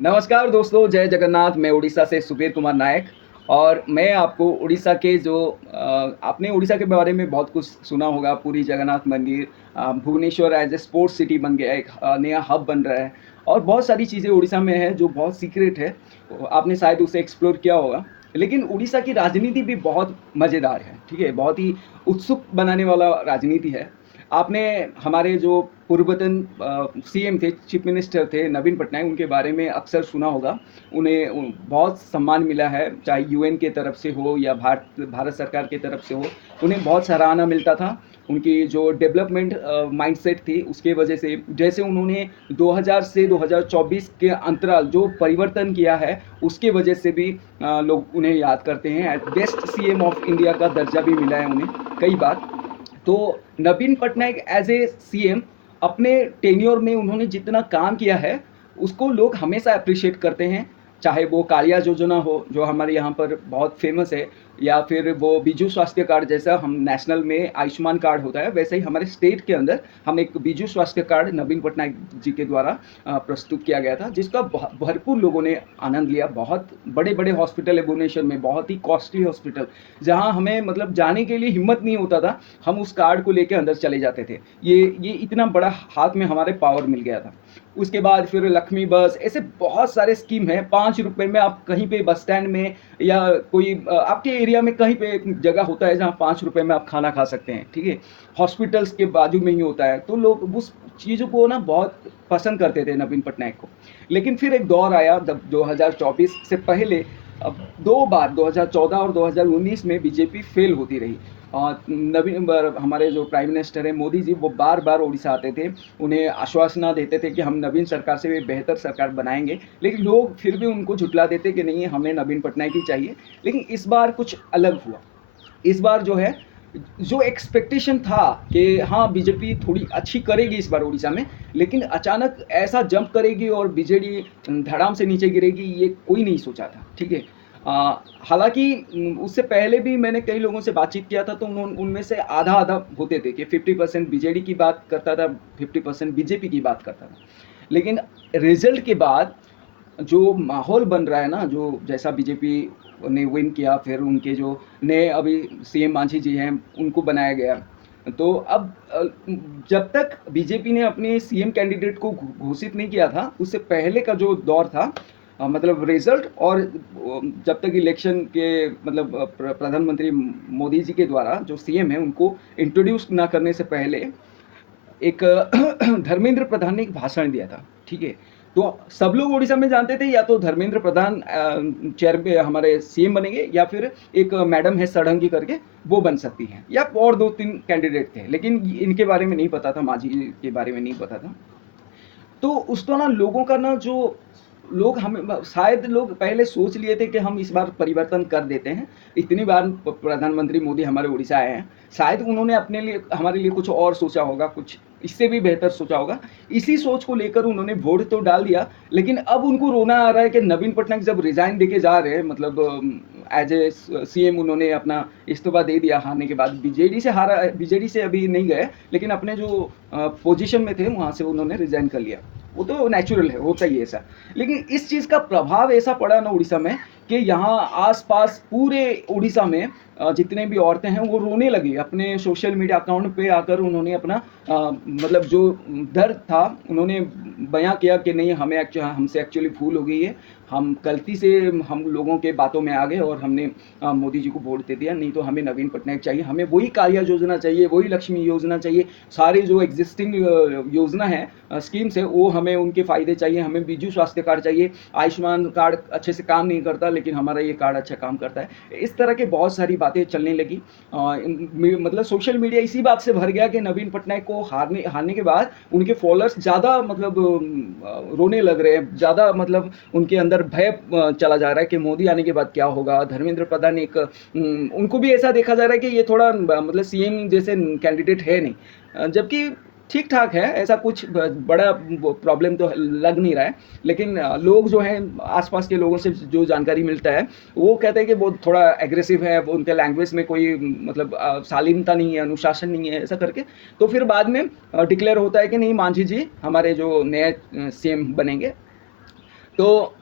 नमस्कार दोस्तों, जय जगन्नाथ। मैं उड़ीसा से सुबीर कुमार नायक और मैं आपको उड़ीसा के आपने उड़ीसा के बारे में बहुत कुछ सुना होगा। पुरी जगन्नाथ मंदिर, Bhubaneswar as a sports city बन गया है, एक नया हब बन रहा है और बहुत सारी चीज़ें उड़ीसा में हैं जो बहुत सीक्रेट है। आपने शायद उसे एक्सप्लोर किया होगा। लेकिन उड़ीसा की राजनीति भी बहुत मज़ेदार है, ठीक है? बहुत ही उत्सुक बनाने वाला राजनीति है। आपने हमारे जो पूर्वतन सीएम थे, चीफ मिनिस्टर थे नवीन पटनायक, उनके बारे में अक्सर सुना होगा। उन्हें बहुत सम्मान मिला है, चाहे यूएन की तरफ से हो या भारत सरकार की तरफ से हो, उन्हें बहुत सराहना मिलता था। उनकी जो डेवलपमेंट माइंडसेट थी, उसके वजह से जैसे उन्होंने 2000 से 2024 के अंतराल जो परिवर्तन किया है, उसके वजह से भी लोग उन्हें याद करते हैं। As best CM of India का दर्जा भी मिला है उन्हें कई बार। तो नवीन पटनायक एज ए सीएम अपने टेन्योर में उन्होंने जितना काम किया है उसको लोग हमेशा अप्रिशिएट करते हैं। चाहे वो कालिया योजना हो जो हमारे यहाँ पर बहुत फेमस है, या फिर वो बिजू स्वास्थ्य कार्ड, जैसा हम नेशनल में आयुष्मान कार्ड होता है वैसे ही हमारे स्टेट के अंदर हम एक बिजू स्वास्थ्य कार्ड नवीन पटनायक जी के द्वारा प्रस्तुत किया गया था, जिसका भरपूर लोगों ने आनंद लिया। बहुत बड़े बड़े हॉस्पिटल है भुवनेश्वर में, बहुत ही कॉस्टली हॉस्पिटल, जहाँ हमें मतलब जाने के लिए हिम्मत नहीं होता था, हम उस कार्ड को लेके अंदर चले जाते थे। ये इतना बड़ा हाथ में हमारे पावर मिल गया था। उसके बाद फिर लक्ष्मी बस, ऐसे बहुत सारे स्कीम हैं। 5 रुपए में आप कहीं पे बस स्टैंड में या कोई आपके एरिया में कहीं पे एक जगह होता है जहाँ 5 रुपए में आप खाना खा सकते हैं, ठीक है? हॉस्पिटल्स के बाजू में ही होता है, तो लोग उस चीज़ों को ना बहुत पसंद करते थे नवीन पटनायक को। लेकिन फिर एक दौर आया जब 2024 से पहले, अब 2 बार 2014 और 2019 में बीजेपी फेल होती रही। नवीन हमारे जो प्राइम मिनिस्टर हैं मोदी जी, वो बार-बार उड़ीसा आते थे। उन्हें आश्वासना देते थे कि हम नवीन सरकार से भी बेहतर सरकार बनाएँगे, लेकिन लोग फिर भी उनको झुठला देते कि नहीं, हमें नवीन पटनायक ही चाहिए। लेकिन इस बार कुछ अलग हुआ। इस बार जो है, जो एक्सपेक्टेशन था कि हाँ, बीजेपी थोड़ी अच्छी करेगी इस बार उड़ीसा में, लेकिन अचानक ऐसा जंप करेगी और बीजेडी धड़ाम से नीचे गिरेगी, ये कोई नहीं सोचा था, ठीक है? हालाँकि उससे पहले भी मैंने कई लोगों से बातचीत किया था, तो उनमें से आधा-आधा होते थे कि 50% बीजेडी की बात करता था, 50% बीजेपी की बात करता था। लेकिन रिज़ल्ट के बाद जो माहौल बन रहा है ना, जो जैसा बीजेपी ने विन किया, फिर उनके जो नए अभी सीएम मांझी जी हैं, उनको बनाया गया। तो अब जब तक बीजेपी ने अपने सीएम कैंडिडेट को घोषित नहीं किया था, उससे पहले का जो दौर था, मतलब रिज़ल्ट और जब तक इलेक्शन के मतलब प्रधानमंत्री मोदी जी के द्वारा जो सीएम हैं, उनको इंट्रोड्यूस ना करने से पहले एक धर्मेंद्र प्रधान ने एक भाषण दिया था, ठीक है? तो सब लोग उड़ीसा में जानते थे या तो धर्मेंद्र प्रधान चेयर पे हमारे सीएम बनेंगे, या फिर एक मैडम है सडंगी करके, वो बन सकती हैं, या और 2-3 कैंडिडेट थे। लेकिन इनके बारे में नहीं पता था, मांझी के बारे में नहीं पता था। तो उस दौरान लोगों का ना जो लोग हमें शायद लोग पहले सोच लिए थे कि हम इस बार परिवर्तन कर देते हैं। इतनी बार प्रधानमंत्री मोदी हमारे उड़ीसा आए हैं, शायद उन्होंने अपने लिए हमारे लिए कुछ और सोचा होगा, कुछ इससे भी बेहतर सोचा होगा। इसी सोच को लेकर उन्होंने वोट तो डाल दिया, लेकिन अब उनको रोना आ रहा है कि नवीन पटनायक जब रिज़ाइन देके जा रहे हैं, मतलब एज़ ए सीएम उन्होंने अपना इस्तीफ़ा दे दिया हारने के बाद। बीजेडी से अभी नहीं गए, लेकिन अपने जो पोज़ीशन में थे वहाँ से उन्होंने रिज़ाइन कर लिया। वो तो नेचुरल है, होता ही है ऐसा। लेकिन इस चीज़ का प्रभाव ऐसा पड़ा ना उड़ीसा में, कि यहाँ आस-पास पूरे उड़ीसा में जितने भी औरतें हैं वो रोने लगी। अपने सोशल मीडिया अकाउंट पे आकर उन्होंने अपना मतलब जो दर्द था उन्होंने बयाँ किया कि नहीं, हमसे एक्चुअली भूल हो गई है। हम गलती से हम लोगों के बातों में आ गए और हमने मोदी जी को वोट दे दिया। नहीं तो हमें नवीन पटनायक चाहिए, हमें वही कालिया योजना चाहिए, वही लक्ष्मी योजना चाहिए। सारी जो एक्जिस्टिंग योजना है, स्कीम्स है, वो हमें उनके फ़ायदे चाहिए। हमें बिजू स्वास्थ्य कार्ड चाहिए। आयुष्मान कार्ड अच्छे से काम नहीं करता, लेकिन हमारा ये कार्ड अच्छा काम करता है। इस तरह के बहुत सारी बातें चलने लगी। मतलब सोशल मीडिया इसी बात से भर गया कि नवीन पटनायक को हारने हारने के बाद उनके फॉलोअर्स ज़्यादा मतलब रोने लग रहे हैं, ज़्यादा मतलब उनके अंदर भय चला जा रहा है कि मोदी आने के बाद क्या होगा। धर्मेंद्र प्रधान एक उनको भी ऐसा देखा जा रहा है कि ये थोड़ा मतलब सीएम जैसे कैंडिडेट है नहीं, जबकि ठीक-ठाक है, ऐसा कुछ बड़ा वो प्रॉब्लम तो लग नहीं रहा है। लेकिन लोग जो हैं, आस-पास के लोगों से जो जानकारी मिलता है, वो कहते हैं कि वो थोड़ा एग्रेसिव है, वो उनके लैंग्वेज में कोई मतलब शालीनता नहीं है, अनुशासन नहीं है, ऐसा करके। तो फिर बाद में डिक्लेयर होता है कि नहीं, मांझी जी हमारे जो नए सीएम बनेंगे। तो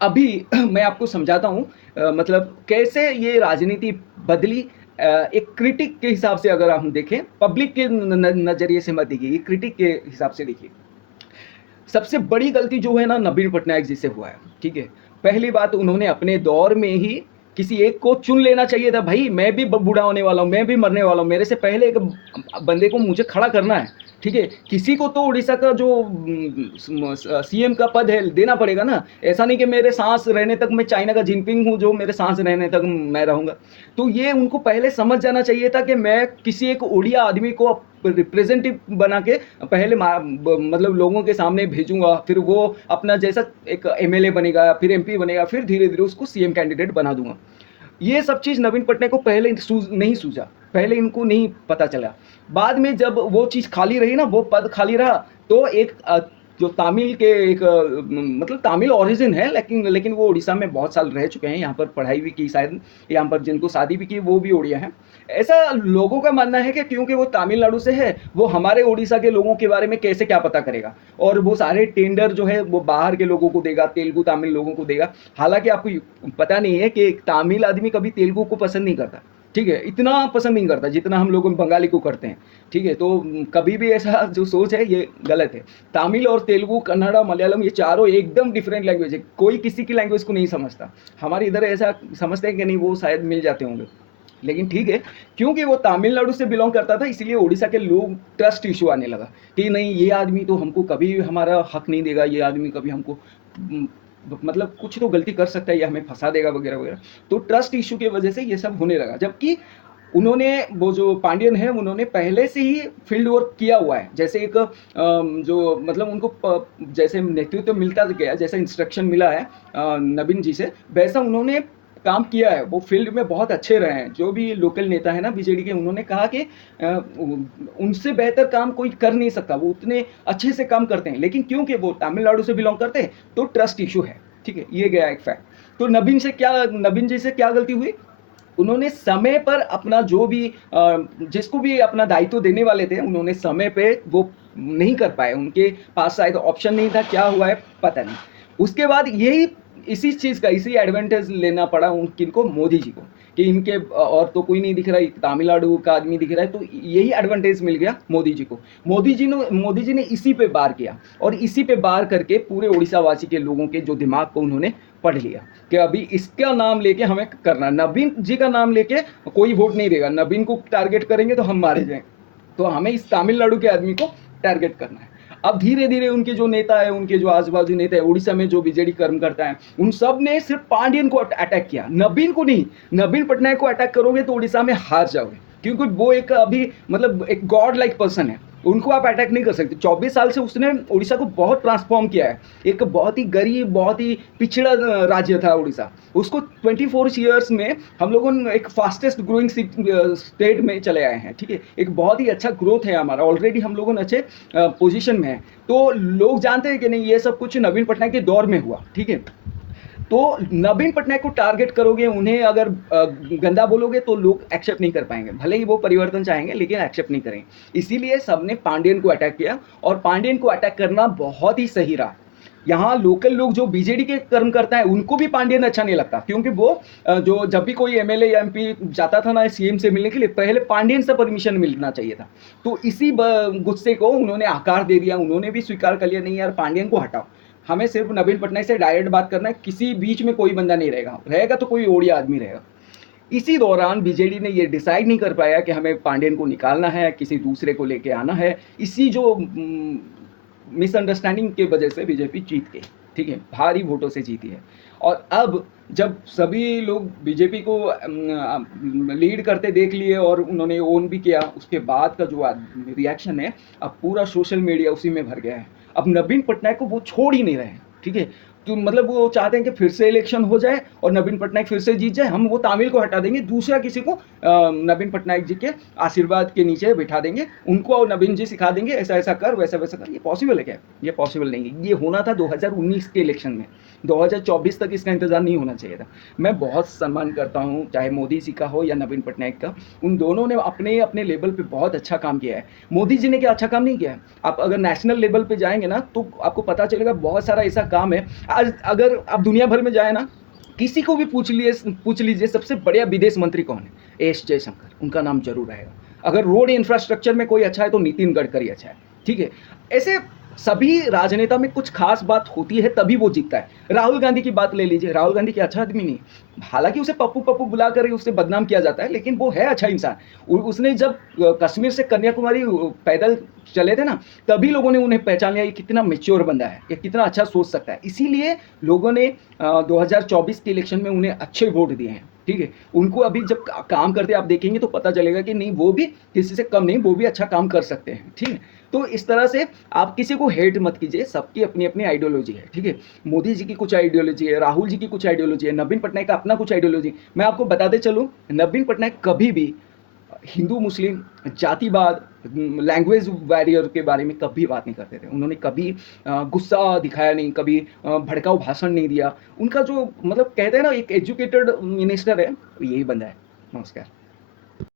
अभी मैं आपको समझाता हूँ मतलब कैसे ये राजनीति बदली। एक क्रिटिक के हिसाब से अगर हम देखें, पब्लिक के नज़रिए से मत देखिए, ये क्रिटिक के हिसाब से देखिए। सबसे बड़ी गलती जो है ना नवीन पटनायक जी से हुआ है, ठीक है। पहली बात, उन्होंने अपने दौर में ही किसी एक को चुन लेना चाहिए था। भाई मैं भी बूढ़ा होने वाला हूँ, मैं भी मरने वाला हूँ, मेरे से पहले एक बंदे को मुझे खड़ा करना है, ठीक है। किसी को तो उड़ीसा का जो सीएम का पद है देना पड़ेगा ना। ऐसा नहीं कि मेरे सांस रहने तक मैं चाइना का जिनपिंग हूँ, जो मेरे सांस रहने तक मैं रहूँगा। तो ये उनको पहले समझ जाना चाहिए था कि मैं किसी एक उड़िया आदमी को रिप्रेजेंटेटिव बना के पहले मतलब लोगों के सामने भेजूंगा, फिर वो अपना जैसा एक एमएलए बनेगा, फिर एमपी बनेगा, फिर धीरे धीरे उसको सीएम कैंडिडेट बना दूंगा। ये सब चीज़ नवीन पटनायक को पहले नहीं सूझा, पहले इनको नहीं पता चला। बाद में जब वो चीज़ खाली रही ना, वो पद खाली रहा, तो एक जो तमिल के एक मतलब तमिल ओरिजिन है, लेकिन लेकिन वो उड़ीसा में बहुत साल रह चुके हैं, यहाँ पर पढ़ाई भी की शायद, यहाँ पर जिनको शादी भी की वो भी उड़िया हैं। ऐसा लोगों का मानना है कि क्योंकि वो तमिलनाडु से है, वो हमारे उड़ीसा के लोगों के बारे में कैसे क्या पता करेगा, और वो सारे टेंडर जो है वो बाहर के लोगों को देगा, तेलुगु तमिल लोगों को देगा। हालांकि आपको पता नहीं है कि एक तमिल आदमी कभी तेलुगु को पसंद नहीं करता, ठीक है, इतना पसंद नहीं करता जितना हम लोग बंगाली को करते हैं, ठीक है। तो कभी भी ऐसा जो सोच है ये गलत है। तमिल और तेलुगु, कन्नड़ा, मलयालम, ये चारों एकदम डिफरेंट लैंग्वेज है, कोई किसी की लैंग्वेज को नहीं समझता। हमारे इधर ऐसा समझते हैं कि नहीं, वो शायद मिल जाते होंगे, लेकिन ठीक है। क्योंकि वो तमिलनाडु से बिलोंग करता था, इसलिए उड़ीसा के लोग ट्रस्ट इशू आने लगा कि नहीं, ये आदमी तो हमको कभी हमारा हक नहीं देगा, ये आदमी कभी हमको मतलब कुछ तो गलती कर सकता है, या हमें फंसा देगा वगैरह वगैरह। तो ट्रस्ट इशू की वजह से ये सब होने लगा। जबकि उन्होंने, वो जो पांडियन है, उन्होंने पहले से ही फील्ड वर्क किया हुआ है। जैसे एक जो मतलब उनको जैसे नेतृत्व मिलता गया, जैसे इंस्ट्रक्शन मिला है नवीन जी से, वैसा उन्होंने काम किया है। वो फील्ड में बहुत अच्छे रहे हैं। जो भी लोकल नेता है ना बीजेडी के, उन्होंने कहा कि उनसे बेहतर काम कोई कर नहीं सकता, वो उतने अच्छे से काम करते हैं। लेकिन क्योंकि वो तमिलनाडु से बिलोंग करते हैं, तो ट्रस्ट इशू है, ठीक है, ये गया एक फैक्ट। तो नवीन जी से क्या गलती हुई, उन्होंने समय पर अपना जो भी जिसको भी अपना दायित्व देने वाले थे, उन्होंने समय पे वो नहीं कर पाए। उनके पास शायद ऑप्शन नहीं था, क्या हुआ है पता नहीं। उसके बाद यही इसी चीज़ का इसी एडवांटेज लेना पड़ा उन किनको, मोदी जी को, कि इनके और तो कोई नहीं दिख रहा है, तमिलनाडु का आदमी दिख रहा है। तो यही एडवांटेज मिल गया मोदी जी को। मोदी जी ने इसी पे वार किया, और इसी पे वार करके पूरे उड़ीसा वासी के लोगों के जो दिमाग को उन्होंने पढ़ लिया कि अभी इसका नाम लेके हमें करना, नवीन जी का नाम लेके कोई वोट नहीं देगा, नवीन को टारगेट करेंगे तो हम मारे जाएंगे, तो हमें इस तमिलनाडु के आदमी को टारगेट करना है। अब धीरे धीरे उनके जो नेता है, उनके जो आजू बाजू नेता है, उड़ीसा में जो बीजेडी कर्म करता है, उन सब ने सिर्फ पांडियन को अटैक किया, नवीन को नहीं। नवीन पटनायक को अटैक करोगे तो उड़ीसा में हार जाओगे, क्योंकि वो एक अभी मतलब एक गॉड लाइक पर्सन है, उनको आप अटैक नहीं कर सकते। 24 साल से उसने उड़ीसा को बहुत ट्रांसफॉर्म किया है। एक बहुत ही गरीब, बहुत ही पिछड़ा राज्य था उड़ीसा, उसको 24 ईयर्स में हम लोगों ने एक फास्टेस्ट ग्रोइंग स्टेट में चले आए हैं, ठीक है। एक बहुत ही अच्छा ग्रोथ है हमारा, ऑलरेडी हम लोगों अच्छे पोजीशन में है। तो लोग जानते हैं कि नहीं, ये सब कुछ नवीन पटनायक के दौर में हुआ, ठीक है। तो नवीन पटनायक को टारगेट करोगे, उन्हें अगर गंदा बोलोगे, तो लोग एक्सेप्ट नहीं कर पाएंगे। भले ही वो परिवर्तन चाहेंगे, लेकिन एक्सेप्ट नहीं करेंगे। इसीलिए सबने पांडियन को अटैक किया, और पांडियन को अटैक करना बहुत ही सही रहा। यहाँ लोकल लोग जो बीजेडी के कर्म करता है, उनको भी पांडियन अच्छा नहीं लगता, क्योंकि वो जो जब भी कोई एमएलए या एमपी जाता था ना सीएम से मिलने के लिए, पहले पांडियन से परमिशन मिलना चाहिए था। तो इसी गुस्से को उन्होंने आकार दे दिया, उन्होंने भी स्वीकार कर लिया, नहीं यार पांडियन को हटाओ, हमें सिर्फ नवीन पटनायक से डायरेक्ट बात करना है, किसी बीच में कोई बंदा नहीं रहेगा, रहेगा तो कोई ओडिया आदमी रहेगा। इसी दौरान बीजेडी ने ये डिसाइड नहीं कर पाया कि हमें पांडियन को निकालना है, किसी दूसरे को लेके आना है। इसी जो मिसअंडरस्टैंडिंग के वजह से बीजेपी जीत गई, ठीक है, भारी वोटों से जीती है। और अब जब सभी लोग बीजेपी को लीड करते देख लिए और उन्होंने ओन भी किया, उसके बाद का जो रिएक्शन है, अब पूरा सोशल मीडिया उसी में भर गया है। अब नवीन पटनायक को वो छोड़ ही नहीं रहे हैं, ठीक है। तो मतलब वो चाहते हैं कि फिर से इलेक्शन हो जाए और नवीन पटनायक फिर से जीत जाए, हम वो तमिल को हटा देंगे, दूसरा किसी को नवीन पटनायक जी के आशीर्वाद के नीचे बिठा देंगे, उनको और नवीन जी सिखा देंगे ऐसा ऐसा कर, वैसा वैसा कर। ये पॉसिबल है क्या? ये पॉसिबल नहीं है। ये होना था 2019 के इलेक्शन में, 2024 तक इसका इंतज़ार नहीं होना चाहिए था। मैं बहुत सम्मान करता हूँ, चाहे मोदी जी का हो या नवीन पटनायक का, उन दोनों ने अपने लेवल पे बहुत अच्छा काम किया है। मोदी जी ने क्या अच्छा काम नहीं किया है? आप अगर नेशनल लेवल पे जाएँगे ना, तो आपको पता चलेगा बहुत सारा ऐसा काम है। आज अगर आप दुनिया भर में जाएँ ना, किसी को भी पूछ लीजिए सबसे बढ़िया विदेश मंत्री कौन है? एस जयशंकर, उनका नाम ज़रूर आएगा। अगर रोड इंफ्रास्ट्रक्चर में कोई अच्छा है तो नितिन गडकरी अच्छा है, ठीक है? ऐसे सभी राजनेता में कुछ खास बात होती है तभी वो जीतता है। राहुल गांधी की बात ले लीजिए, राहुल गांधी क्या अच्छा आदमी नहीं है। हालाँकि उसे पप्पू-पप्पू बुलाकर उसे बदनाम किया जाता है, लेकिन वो है अच्छा इंसान। उसने जब कश्मीर से कन्याकुमारी पैदल चले थे ना, तभी लोगों ने उन्हें पहचान लिया, ये कितना मैच्योर बंदा है, ये कितना अच्छा सोच सकता है। इसीलिए लोगों ने 2024 के इलेक्शन में उन्हें अच्छे वोट दिए हैं, ठीक है? उनको अभी जब काम करते आप देखेंगे तो पता चलेगा कि नहीं, वो भी किसी से कम नहीं, वो भी अच्छा काम कर सकते हैं, ठीक है? तो इस तरह से आप किसी को हेट मत कीजिए, सबकी अपनी-अपनी आइडियोलॉजी है, ठीक है? मोदी जी की कुछ आइडियोलॉजी है, राहुल जी की कुछ आइडियोलॉजी है, नवीन पटनायक का अपना कुछ आइडियोलॉजी। मैं आपको बताते चलूँ, नवीन पटनायक कभी भी हिंदू, मुस्लिम, जातिवाद, लैंग्वेज बैरियर के बारे में कभी बात नहीं करते थे। उन्होंने कभी गुस्सा दिखाया नहीं, कभी भड़काऊ भाषण नहीं दिया। उनका जो मतलब कहते हैं ना, एक एजुकेटेड मिनिस्टर है, यही बंदा है। नमस्कार।